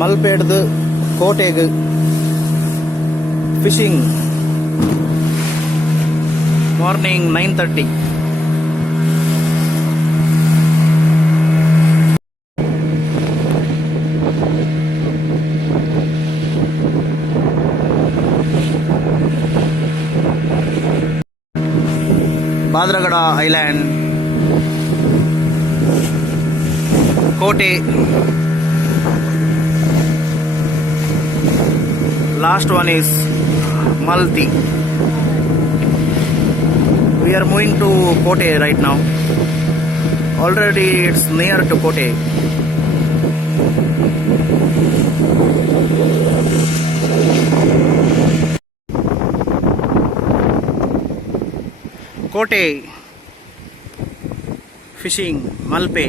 malpe kote fishing morning 9:30. Badragada Island, kote. Last one is malpe. We are moving to kote right now. Already it's near to kote. Kote fishing malpe.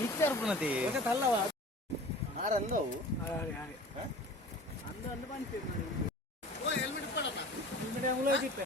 Mixer ಬನ್ನತಿ okay ತಲ್ಲವ ಆರ ಅಂದವು ಅರೆ ಅರೆ ಅಂದ ಅಂದ ಬಂತಿ ಓ helmet ಕೊಡಪ್ಪ helmet ಮುಲೋಗಿತ್ತೆ